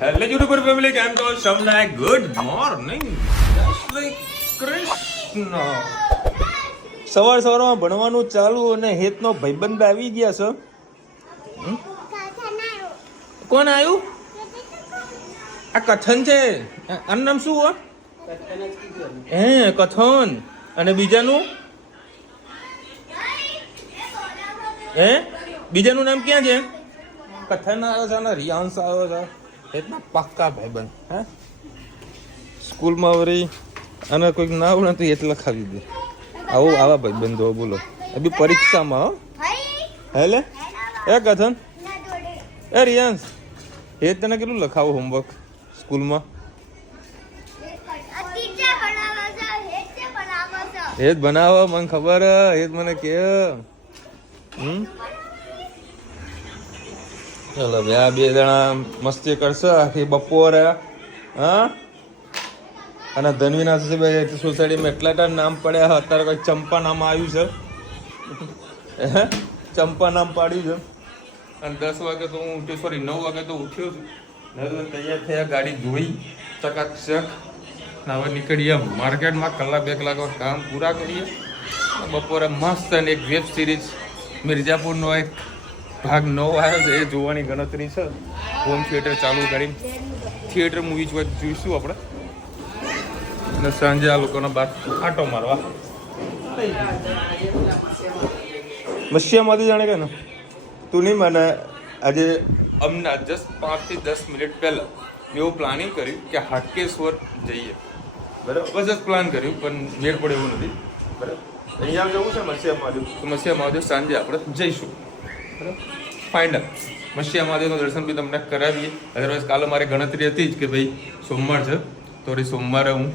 Hello YouTuber family, કેમ છો? સૌને ગુડ મોર્નિંગ, જય શ્રી કૃષ્ણ. સવારમાં ભણવાનું ચાલુ અને હેતનો ભાઈબંધ આવી ગયા છે. કોણ આવ્યું? આ કથન છે. આનું નામ શું હોય? હે, કથન. અને બીજાનું હે, બીજાનું નામ ક્યાં છે? કથન આવ્યો છે અને રિયાંશ આવ્યો છે. એટલા પાક્કા ભાઈબંધ. હે, સ્કૂલમાં વળી અને કોઈક ના આવડે તો એટલે લખાવી દે. આવા ભાઈબંધો બોલો. એ બી પરીક્ષામાં. હો હેલે એ કથન, એ રિયાંશ, એ તને કેટલું લખાવું હોમવર્ક સ્કૂલમાં? એ જ બનાવો, મને ખબર. એ જ મને કે ચલો બે જણા મસ્તી કરશે આખી બપોરે. હા, અને ધનવીના સોસાયટીમાં એટલા ટાઈમ નામ પડ્યા. અત્યારે કોઈ ચંપા નામ આવ્યું છે. ચંપા નામ પાડ્યું છે. અને 10 વાગે તો હું ઉઠ્યો, સોરી 9 વાગે તો ઉઠ્યો છું. તૈયાર થયા, ગાડી ધોઈ ચકાચક. હવે નીકળીએ માર્કેટમાં. કલાક 2 કલાક કામ પૂરા કરીએ. બપોરે મસ્ત અને એક વેબ સિરીઝ મિર્જાપુરનો એક ભાગ 9 આવ્યો છે, એ જોવાની ગણતરી છે. હોમ થિયેટર ચાલુ કરીને થિયેટર મૂવી જોઈશું આપણે. અને સાંજે આ લોકોના બાદ આટો મારવા. મસ્યામાંથી જાણે કે ને તું નહીં મને આજે અમને જસ્ટ 5 થી 10 મિનિટ પહેલાં એવું પ્લાનિંગ કર્યું કે હાટકેશ્વર જઈએ. બરાબર, બસ જ પ્લાન કર્યું, પણ મેળ પડે એવું નથી. બરાબર, અહીંયા જવું છે મસ્યા મહાદેવ, તો મસ્યા મહાદેવ સાંજે આપણે જઈશું. બરાબર, ફાઇનલ. મસ્યા મહાદેવનું દર્શન બી તમને કરાવીએ. અદરવાઇઝ કાલે મારે ગણતરી હતી જ કે ભાઈ સોમવાર છે, તો સોમવારે હું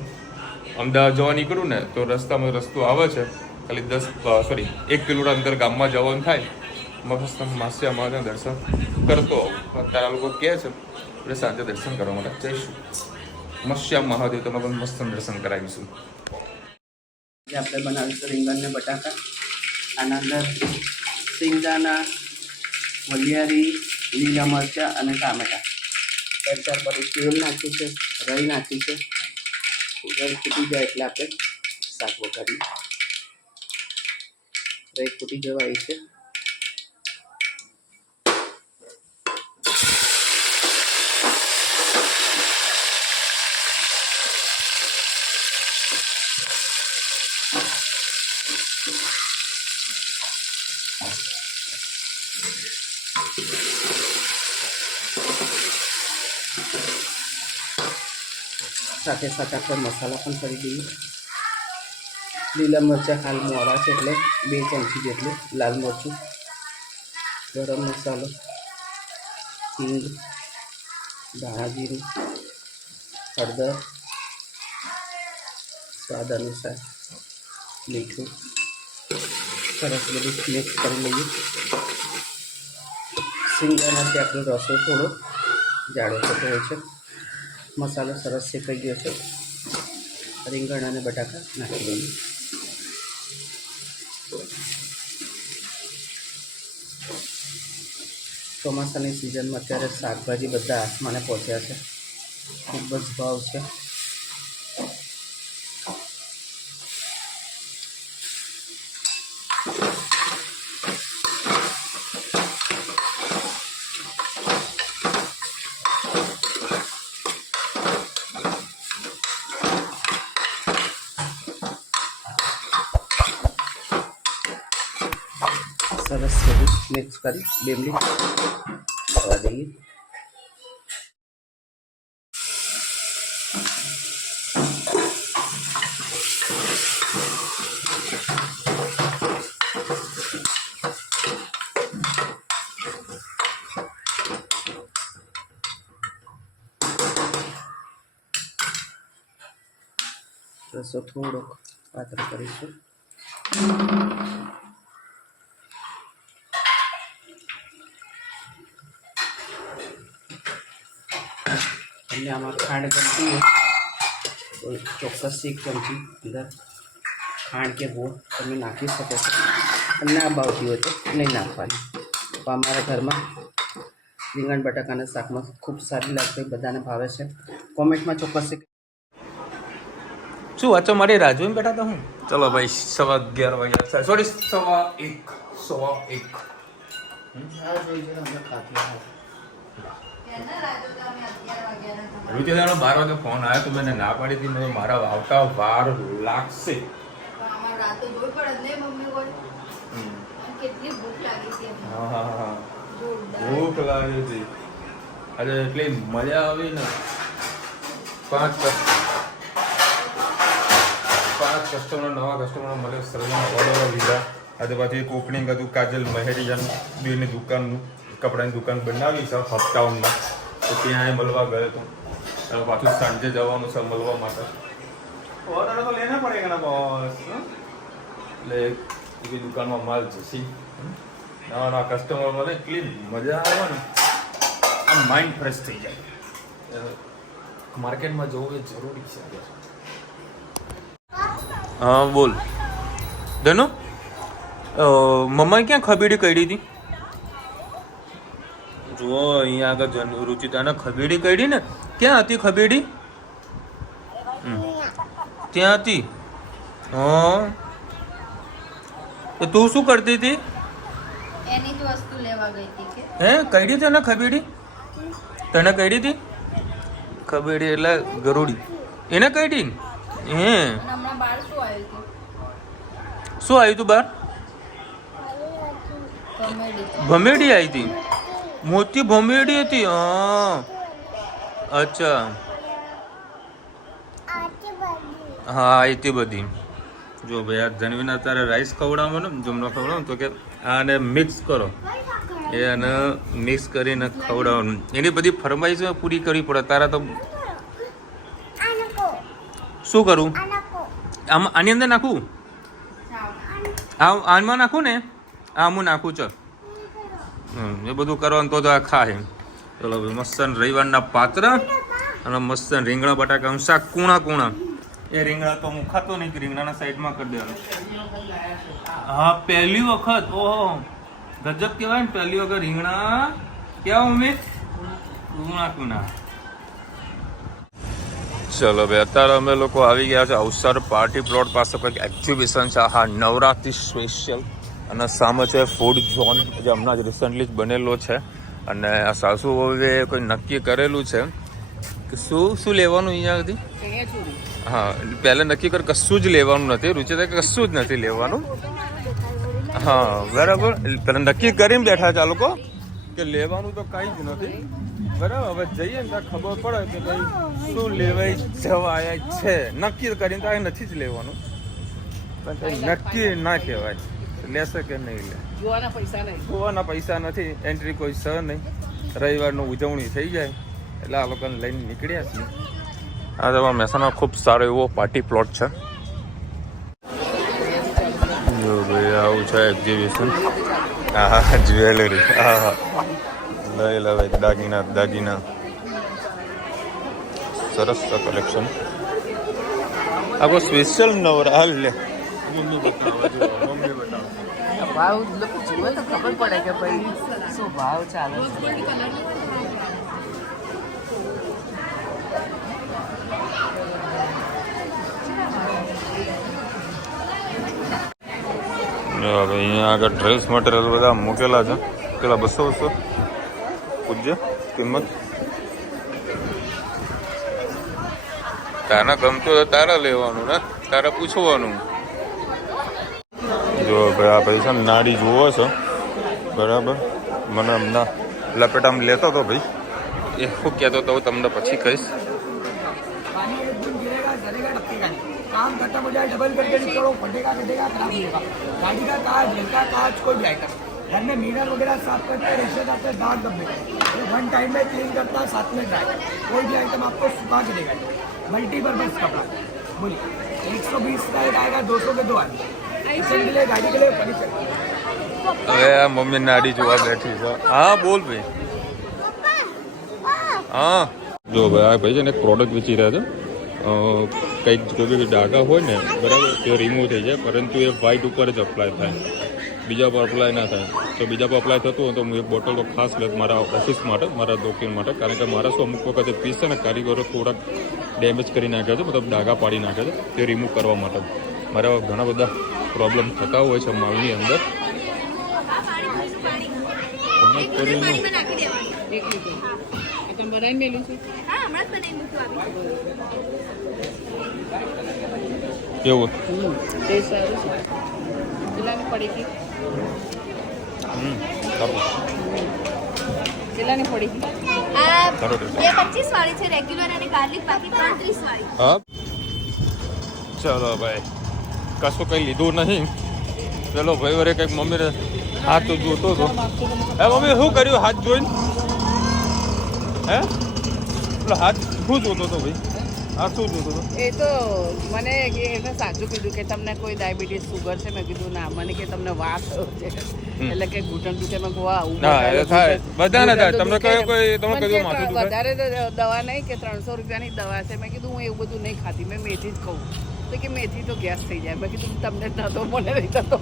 અમદાવાદ જવા નીકળું ને તો રસ્તામાં રસ્તો આવે છે ખાલી 1 કિલોમીટર અંદર ગામમાં જવાનું થાય. મસ્ત મસ્યા મહાદેવના દર્શન કરતો આવું. અત્યારે લોકો કહે છે એટલે સાંજે દર્શન કરવા માટે જઈશું. મસ્યા મહાદેવ તમે પણ મસ્ત દર્શન કરાવીશું. આપણે બનાવીશું રીંગણ ને બટાકા. આના અંદર સિંગદાણા, વલિયારી, લીલા મરચાં અને ટામેટાં. ત્યાર પછી તેલ નાખ્યું છે, રાઈ નાખી છે. રાઈ ફૂટી જાય એટલે આપણે શાક વઘારીએ. રાઈ ફૂટી જવા આવી છે. સાથે સાથે આપણે મસાલા પણ કરી દઈએ. લીલા મરચાં હાલ મોડા છે એટલે 2 ચમચી જેટલું લાલ મરચું, ગરમ મસાલો, હિંગ, ધાણા જીરું, હળદર, સ્વાદ અનુસાર મીઠું. સરસ બધું મિક્સ કરી લઈએ. સિંગદાણાથી આપણો રસો થોડો જાડો થતો હોય છે. મસાલો સરસ શેકાઈ ગયો છે. રીંગણ અને બટાકા નાખી દઈએ. ચોમાસાની સિઝનમાં અત્યારે શાકભાજી બધા આસમાને પહોંચ્યા છે. ખૂબ જ ભાવ છે. સરસ બધું મિક્સ કરી 2 મિનિટ થવા દઈએ. રસો થોડોક પાતળો કરીશું. તમને આમાં ખાંડ ગમતી હોય તો ચોક્કસ 1 ચમચી અંદર ખાંડ કે ગોળ તમે નાખી શકો છો. અને ના ભાવતી હોય તો નહીં નાખવાની. તો અમારા ઘરમાં રીંગણ બટાકાના શાકમાં ખૂબ સારી લાગશે, બધાને ભાવે છે. કોમેન્ટમાં ચોક્કસ શું વાંચો મારી રાહ જોઈને બેઠા હતા હું. ચલો ભાઈ 11:15 વાગ્યા, સોરી 1:15. રુચિતાનો 12 વાગે ફોન આવ્યો તો મેં ના પાડી હતી. મેં મારા આવતા વાર લાગશે. હા ભૂખ લાગી હતી. અરે એટલી મજા આવી ને. 5 કસ્ટમર નવા કસ્ટમર મળે, સરસ ઓર્ડર લીધા. આજે પાછી એક ઓપનિંગ હતું કાજલ મહેરિયાન બેની દુકાનનું, કપડાની દુકાન બનાવી છે હપ્તાઓમાં, તો ત્યાં મળવા ગયો હતો. અને પાછું સાંજે જવાનું છે મળવા માટે. ઓર્ડર તો લેના પડે ના બોસ. એટલે એવી દુકાનમાં માલ જશે, નવા નવા કસ્ટમર મળે, એટલી મજા આવે ને, આમ માઇન્ડ ફ્રેશ થઈ જાય. માર્કેટમાં જવું એ જરૂરી છે. હા બોલ ધનો, મમ્માએ ક્યાં ખબીડી કાઢી હતી? જુઓ અહીંયા આગળ રુચિતાને ખબીડી કાઢી ને. ક્યાં હતી ખબીડી? ત્યાં હતી. હા તો તું શું કરતી હતી? એની જ વસ્તુ લેવા ગઈ હતી કે. હે કાઢી તને ખબીડી? તને કાઢી હતી ખબીડી? એટલે ગરુડી એને કાઢી. હે હમણાં બાર શું આવ્યું હતું? શું આવ્યું તું બાર? કોમેડી. ભમેડી આવી હતી. મોટી ભમેડી હતી. હા અચ્છા. હા હતી બધી. જો ભાઈ આ જનવીને અત્યારે રાઈસ ખવડાવો ને, જમનો ખવડાવો તો કે આને મિક્સ કરો, એ આને મિક્સ કરીને ખવડાવવાનું. એની બધી ફરમાઈશ પૂરી કરવી પડે. તારા તો શું કરું? આની અંદર નાખું? આમાં નાખું ને? આમાં નાખું. ચલ એ બધું કરવાનું તો આ ખાય. ચલો ભાઈ મસ્ત રવિવારના પાત્ર અને મસ્ત રીંગણા બટાકાનું શાક. કૂણા એ રીંગણા તો હું ખાતો નહીં, રીંગણાના સાઈડમાં કરી દેવાનું. હા પહેલી વખત. ઓહો ગજબ કહેવાય ને, પહેલી વખત રીંગણા. કેવા મમ્મી? કૂણા. ચલો ભાઈ અત્યારે અમે લોકો આવી ગયા છે અવસર પાર્ટી પ્લોટ પાસે. કંઈક એક્ઝિબિશન છે. હા નવરાત્રિ સ્પેશિયલ. અને સામે છે ફૂડ ઝોન, જે હમણાં જ રિસન્ટલી જ બનેલો છે. અને આ સાસુ હવે કોઈ નક્કી કરેલું છે કે શું લેવાનું અહીંયાથી. હા પહેલાં નક્કી કર કશું જ લેવાનું નથી. રુચિતા કશું જ નથી લેવાનું. હા બરાબર. પહેલાં નક્કી કરીને બેઠા છે આ લોકો કે લેવાનું તો કંઈ જ નથી. બરાબર હવે જઈએ ને ત્યાં ખબર પડે કે ભાઈ શું લેવાય જવાય છે. નક્કી કરીને તો નથી જ લેવાનું, પણ કંઈ નક્કી ના કહેવાય. લેશે કે નહીં લે, જોવાના પૈસા નથી, એન્ટ્રી કોઈ સ નહીં. રવિવારનું ઉજવણી થઈ જાય એટલે આ લોકોને લઈને નીકળ્યા છીએ. આ તો મહેસાણા ખૂબ સારો એવો પાર્ટી પ્લોટ છે. જો ભાઈ આવું છે એક્ઝિબિશન. હા જ્વેલરી. હા લઈ લે ભાઈ દાગીના સરસ છે કલેક્શન. આ કોઈ સ્પેશિયલ નવરા. હાલ લે મમ્મી બતાવો. ભાવ જુએ તો ખબર પડે કે ભાઈ શું ભાવ ચાલે છે. અહીંયા આગળ ડ્રેસ મટીરિયલ બધા મૂકેલા છે. પેલા 200 પૂછજે કિંમત. તારે ગમતું તો તારે લેવાનું ને, તારે પૂછવાનું. જો ભાઈ આ પૈસા નાડી જુઓ છો બરાબર. મને હમણાં લપેટામાં લેતો હતો ભાઈ, એ શું કહેતો હતો તમને પછી કહીશ. काम खत्म हो जाए डबल करके निकलो, फटेगा कटेगा खराब होगा. गाड़ी का कांच, घर का कांच, कोई भी आइटम. घर में मिरर वगैरह साफ करते हैं, रेशे जाते हैं दाग दबे. ये वन टाइम में क्लीन करता है, साथ में ड्राई. कोई भी आइटम आपको सुखा के देगा. मल्टीपर्पज कपड़ा. बोलिए 120 का एक आएगा, 200 के 2 आएंगे. किचन के लिए, गाड़ी के लिए, फर्नीचर के लिए. હવે આ મમ્મી નાડી જોવા બેઠી છે. હા બોલ ભાઈ. હા જો ભાઈ આ ભાઈ છે ને એક પ્રોડક્ટ વેચી રહ્યા છે. કંઈક કોઈ બી ડાઘા હોય ને બરાબર તે રિમૂવ થઈ જાય, પરંતુ એ વ્હાઇટ ઉપર જ અપ્લાય થાય. બીજા પર અપ્લાય ના થાય. તો બીજા પર અપ્લાય થતું હોય તો હું એક બોટલ તો ખાસ લેત મારા ઓફિસ માટે, મારા ડોક્યુમેન્ટ માટે, કારણ કે મારા શું અમુક વખતે પીસ છે ને કારીગરો થોડાક ડેમેજ કરી નાખે છે, મતલબ ડાઘા પાડી નાખે છે, તે રિમૂવ કરવા માટે મારા ઘણા બધા પ્રોબ્લેમ થતા હોય છે માલની અંદર. કેવું તે સારું છે. કેટલાની પડી? કેટલાની પડી? આ 225 વાળી છે રેગ્યુલર અને ગાર્લિક બાકી 35 વાળી. હા ચલો ભાઈ, કશું કંઈ લીધું નહીં. પેલો ભાઈ વરે કંઈક મમ્મીને હાથ જોતો હતો. હે મમ્મી શું કર્યું હાથ જોઈને? હે પેલો હાથ શું જોતો હતો ભાઈ? હાથ શું જોતો હતો? એ તો મને એને સાચું કીધું કે તમને કોઈ ડાયાબિટીસ સુગર છે. મેં કીધું ના, મને કે તમને વાત થયો છે એટલે કે ઘૂંટણ દુખે. મેં કહું ના એ થાય, બધાને થાય. તમને કોઈ તમે કીધું માથું દુખે? વધારે દવા નહીં કે 300 રૂપિયાની દવા છે. મેં કીધું હું એવું બધું નહીં ખાતી, મેં મેથી જ ખાઉં. તો કે મેથી તો ગેસ થઈ જાય. મેં કીધું તમને થતો, મને નહીં થતો.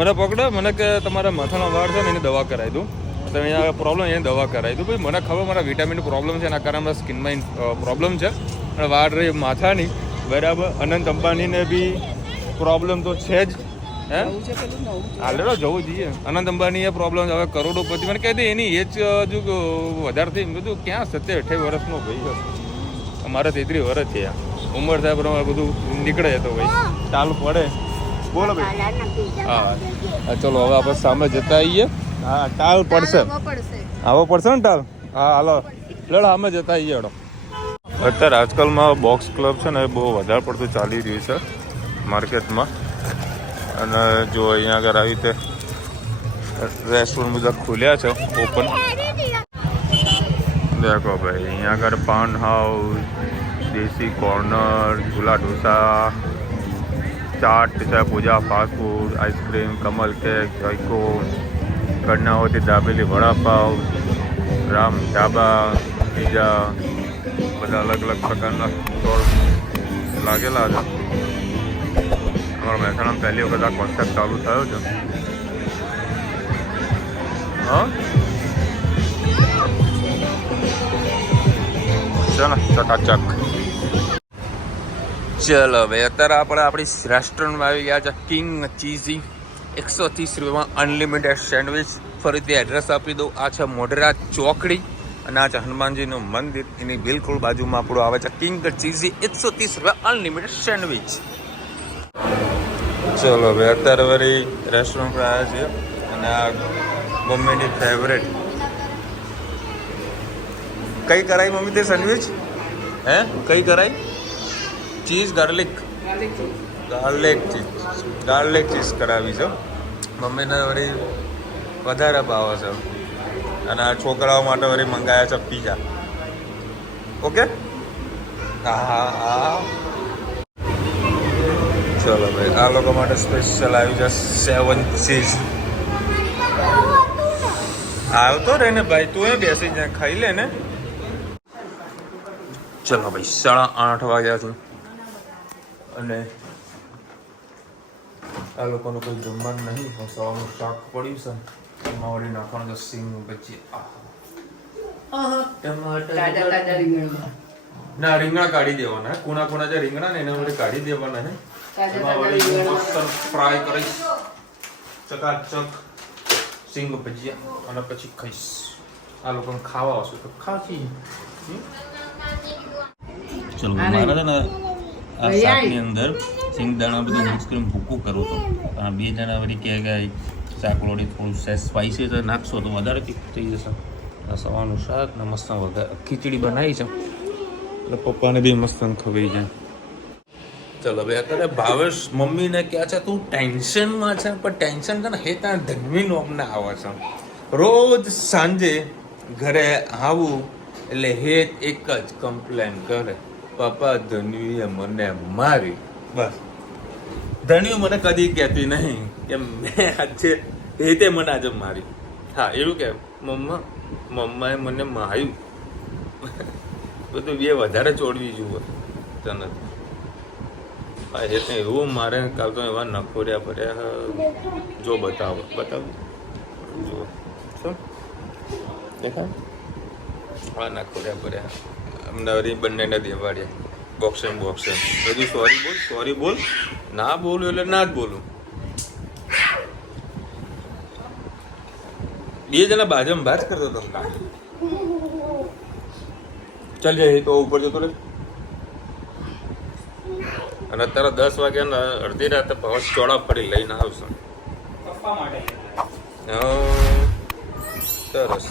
મને પકડો, મને કે તમારા માથાનો વાળ છે ને એની દવા કરાવી દઉં. તો અહીંયા પ્રોબ્લેમ એની દવા કરાવી દઉં. ભાઈ મને ખબર મારા વિટામિનની પ્રોબ્લેમ છે, એના કારણે મારા સ્કિનમાં પ્રોબ્લેમ છે. અને વાળ રહી માથાની, બરાબર. અનંત અંબાણીને બી પ્રોબ્લેમ તો છે જ. હે હાલેડો જવું જોઈએ. અનંત અંબાણી એ પ્રોબ્લેમ હવે કરોડોપતિ. મને કહી દે એની એજ હજુ વધારે થઈ. બધું ક્યાં 27-28 વર્ષનો ભાઈ? અમારે 33 વર્ષ થયા. ઉંમર થાય પ્રમાણે બધું નીકળે તો ભાઈ ચાલુ પડે. બોલો ભાઈ. હા ચલો હવે આપણે સામે જતા આવીએ. હા ટાલ પડશે, આવો પડશે ને ટાલ. હા હાલો લડ સામે જતા આવીએ. હડો અત્યારે આજકાલમાં બોક્સ ક્લબ છે ને એ બહુ વધારે પડતું ચાલી રહ્યું છે માર્કેટમાં. અને જો અહીંયા આગળ આવી રીતે રેસ્ટોરન્ટ બધા ખુલ્યા છે ઓપન. દેખો ભાઈ અહીંયા આગળ પાન હાઉસ, દેશી કોર્નર, ઝૂલા ઢોસા, ચાટ છે, Pooja fast food, ice cream, Kamal cake, ચોઈકો, કર્ણાવતી દાબેલી, વડાપાવ, રામ ઢાબા, પીઝા, બધા અલગ અલગ પ્રકારના સ્ટોલ લાગેલા છે. અમારા મહેસાણામાં પહેલી વખત આ કોન્સેપ્ટ ચાલુ થયો છે. હા ચાલો ચકાચક. ચલો ભાઈ અત્યારે આપણે આપણી રેસ્ટોરન્ટમાં આવી ગયા છે. કિંગ ચીઝી 130 રૂપિયામાં અનલિમિટેડ સેન્ડવિચ. ફરીથી એડ્રેસ આપી દઉં. આ છે મોઢેરા ચોકડી અને આ છે હનુમાનજીનું મંદિર. એની બિલકુલ બાજુમાં આપણું આવે છે કિંગ ચીઝી 130 રૂપિયા અનલિમિટેડ સેન્ડવિચ. ચલો ભાઈ અત્યારે વળી રેસ્ટોરન્ટ પર આવ્યા છીએ અને આ મમ્મીની ફેવરેટ કઈ કરાઈ મમ્મી તે સેન્ડવિચ? હે કઈ કરાઈ? ચીઝ ગાર્લિક ચીઝ કરાવી છે મમ્મીને. વળી વધારે ભાવે છે. અને આ છોકરાઓ માટે વળી મંગાયા છે પીઝા. ઓકે હા ચલો ભાઈ આ લોકો માટે સ્પેશિયલ આવી છે 7 ચીઝ. આવતો રહે ને ભાઈ, તું એ બેસી જાય ખાઈ લે ને. ચલો ભાઈ 8:30 વાગ્યા છે અને આ લોકોનું કોઈ જમવાનું નહીં. સવારનું શાક પડ્યું છે, એમાં વળી નાખવાનું છે સિંગ ભજીયા. ના રીંગણા કાઢી દેવાના. કુણા કુણા જે રીંગણા ને એના વળી કાઢી દેવાના છે. ફ્રાય કરીશ ચકાચક સિંગ ભજીયા અને પછી ખાઈશ. આ લોકોને ખાવા આવશે તો ખાશી. ચલો મારે છે ને આ શાકની અંદર સિંગદાણા બધું મિક્સ કરીને ભૂકું કરવું હતું. આ 2 જણા વળી કહે કે શાક લોડી થોડું સ્પાઈસી તો નાખશો તો વધારે તીખું થઈ જશે. આ સવારનું શાક ને મસ્ત ખીચડી બનાવી છે એટલે પપ્પાને બી મસ્ત ખવાઈ જાય. ચલો ભાઈ અત્યારે ભાવેશ મમ્મીને કહે છે તું ટેન્શનમાં છે, પણ ટેન્શન છે ને હે ત્યાં ધન્વીનું અમને આવે છે. રોજ સાંજે ઘરે આવું એટલે હે એક જ કમ્પ્લેન કરે, પપ્પા ધન્વીએ મને મારી. બસ ધન્વી મને કદી કહેતી નહીં કે મેં આજે હેતે મને આજે મારી. હા એવું કે મમ્માએ મને માર્યું. બધું બે વધારે ચોડવી જુઓ તને. આ હેતને એવું મારે કાલ તો એવા નખોર્યા પડ્યા જો બતાવો જો શું દેખાય આ નખોર્યા પડ્યા અમને બંનેને દેવાડ્યા બોક્સિંગ બધું સોરી બોલ ના બોલું એટલે ના જ બોલું. બે જણા બાજુમાં વાત કરતો હતો ચાલ જાય તો ઉપર જતો રહે અને અત્યારે 10 વાગ્યા અડધી રાતે પાછો ચોળા ફરી લઈને આવશે. સરસ.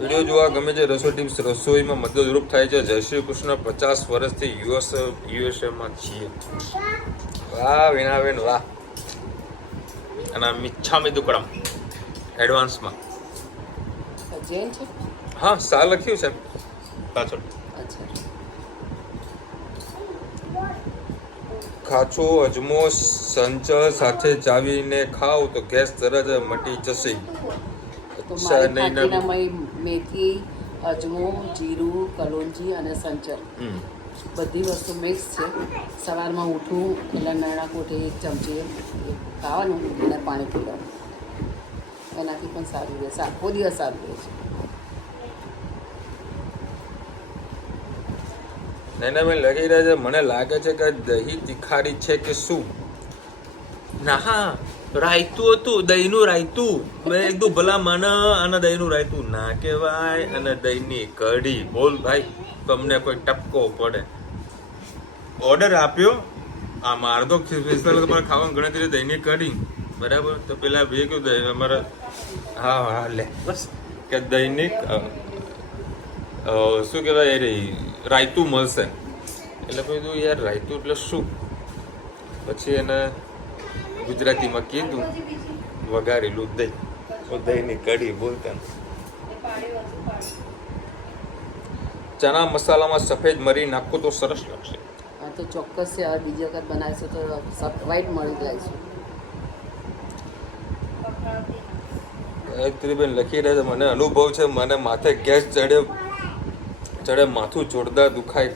વિડીયો જોવા ગમે છે રસોઈ ટિપ્સ રસોઈમાં મદદરૂપ થાય છે. જય શ્રી કૃષ્ણ. 50 વર્ષથી યુએસએમાં છીએ. વાહ વિનાબેન વાહ. અને મિચ્છામી દુક્કડમ એડવાન્સમાં જૈન છે. હા સા લખ્યું છે પાછળ. અચ્છા. ખાચો અજમો સંચળ સાથે ચાવીને ખાવ તો ગેસ તરત મટી જશે. તો મારે ખાટીનામાં મેથી, અજમો, જીરું, કલોંજી અને સંચર બધી વસ્તુ મિક્સ છે. સવારમાં ઉઠું એટલે નાના કોઠે 1 ચમચી ખાવાનું અને પાણી પીવાનું. એનાથી પણ સારું રહેશે, આખો દિવસ સારું રહે છે. નૈનાબેન લખી રહ્યા છે મને લાગે છે કે દહીં તિખારી છે કે શું. ના રાયતું હતું, દહીંનું રાયતું. મેં એકદમ ભલા મને અને દહીંનું રાયતું ના કહેવાય અને દહીંની કઢી. બોલ ભાઈ તમને કોઈ ટપકો પડે. ઓર્ડર આપ્યો આ મારદો સ્પેશિયલ તમારે ખાવાનું ગણતરી દહીંની કઢી બરાબર. તો પેલા બે કયું દહીં અમારે હા લે બસ કે દૈનિક શું કહેવાય એ રાયતું મળશે. એટલે કીધું યાર રાયતું એટલે શું. પછી એને ગુજરાતીમાં કીધું વઘારેલું દહીં. દહીંની કઢી બોલતા. ચણા મસાલામાં સફેદ મરી નાખો તો સરસ લાગશે. હા તો ચોક્કસ છે. હવે બીજી વખત બનાવીશું તો વ્હાઈટ મળી જાય છે. ગાયત્રીબેન લખી રહ્યા છે મને અનુભવ છે મને માથે ગેસ ચડે માથું જોરદાર દુખાય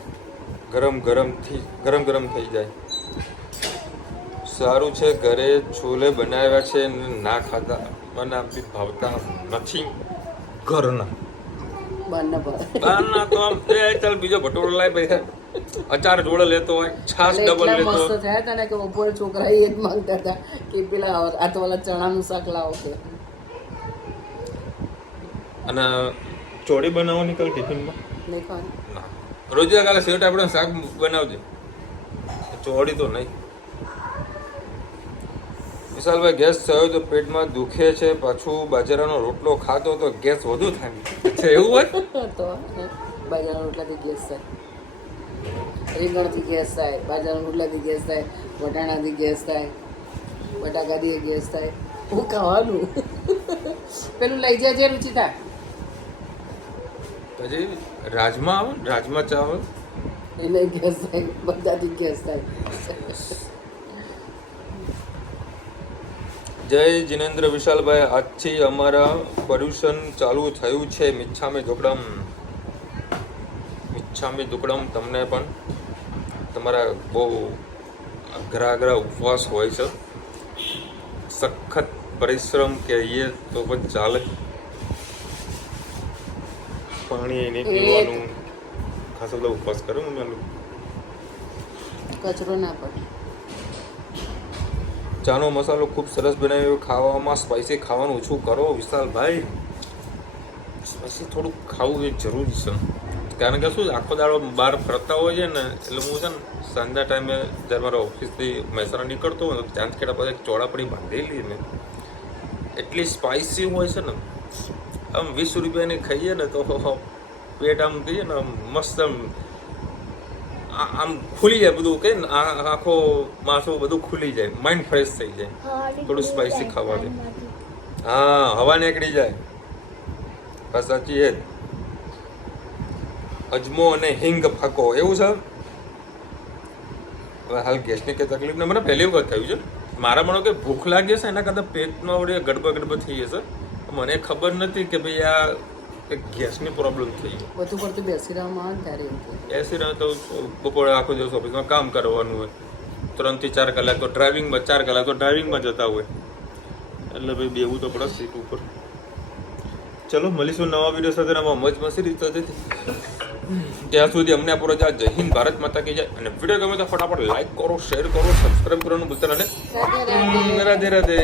ગરમ ગરમ થઈ જાય. સારું છે ઘરે છોલે બનાવ્યા છે ના ખાતા મને આપી ભાવતા નથી ઘરના. બહારના તો આમ ચાલ બીજો ભટોળો લાય પૈસા અચાર જોડે લેતો હોય છાશ ડબલ લેતો મસ્ત થયા હતા ને કે બપોરે છોકરા એ જ માંગતા હતા કે પેલા આ તો વાલા ચણાનું શાક લાવો કે. અને ચોળી બનાવવાની કલ ટિફિનમાં નહીં ખાવાની. ના રોજ કાલે સેવટ આપણે શાક બનાવજે ચોળી તો નહીં. વિશાલભાઈ ગેસ થયો તો પેટમાં દુખે છે પાછું બાજરાનો રોટલો ખાતો તો ગેસ વધુ થાય છે એવું હોય તો બાજરાના રોટલાથી ગેસ થાય, રીંગણથી ગેસ થાય, બાજરાના રોટલાથી ગેસ થાય, વટાણાથી ગેસ થાય, બટાકાથી ગેસ થાય. હું ખાવાનું પેલું લઈ જાય છે રુચિતા. પછી રાજમા આવે રાજમા ચાવલ એને ગેસ થાય, બધાથી ગેસ થાય. જય જિનેન્દ્ર વિશાલભાઈ આજથી અમારા પર્યુષણ ચાલુ થયું છે. મિચ્છામી દુકડમ તમને પણ તમારા બહુ અઘરા ઉપવાસ હોય છે. સખત પરિશ્રમ કહીએ તો પણ ચાલે. પાણી નહીં પીવાનું ખાસ બધા ઉપવાસ કરે મમ્મી લોકો. કચરો ના પડે. ચાનો મસાલો ખૂબ સરસ બનાવ્યો. ખાવામાં સ્પાઈસી ખાવાનું ઓછું કરો વિશાલભાઈ. સ્પાઈસી થોડુંક ખાવું એ જરૂરી છે કારણ કે શું આખો દાડો બહાર ફરતા હોય છે ને એટલે હું છે ને સાંજના ટાઈમે જ્યારે મારા ઓફિસથી મહેસાણા નીકળતો હોય તો ચાંદખેડા પાસે ચોળાપડી બાંધેલી મેં. એટલી સ્પાઈસી હોય છે ને આમ 20 રૂપિયાની ખાઈએ ને તો પેટ આમ કહીએ ને આમ મસ્ત આમ ખુલી જાય બધું કે આખો માથું બધું ખુલી જાય, માઇન્ડ ફ્રેશ થઈ જાય થોડું સ્પાઈસી ખાવાથી. હા હવા નીકળી જાય. બસ સાચી એ અજમો અને હિંગ ફાકો એવું છે. હવે હાલ ગેસની કંઈ તકલીફ ને મને પહેલી વખત થયું છે. મારા મને કે ભૂખ લાગે છે એના કરતાં પેટમાં વળી ગડબડ થઈ જશે. મને ખબર નથી કે ભાઈ આ કે ગેસની પ્રોબ્લેમ થઈ ગઈ. વધુ પડતું બેસી રહેવામાં ત્યારે એવું થાય. એસી રહે તો બપોરે આખો દિવસ ઓફિસમાં કામ કરવાનું હોય, 3 થી 4 કલાક તો ડ્રાઇવિંગમાં, 4 કલાક તો ડ્રાઇવિંગમાં જતા હોય, એટલે ભાઈ બેવું તો પડે સીટ ઉપર. ચલો મળીશું નવા વિડીયો સાથે. આમાં મોજ મસ્તી રીતે હતી. ત્યાં સુધી અમને આપો રજા. જય હિન્દ, ભારત માતા કી જય. અને વિડીયો ગમે તો ફટાફટ લાઈક કરો, શેર કરો, સબસ્ક્રાઈબ કરવાનું ભૂલતા નહીં. રાધે રાધે.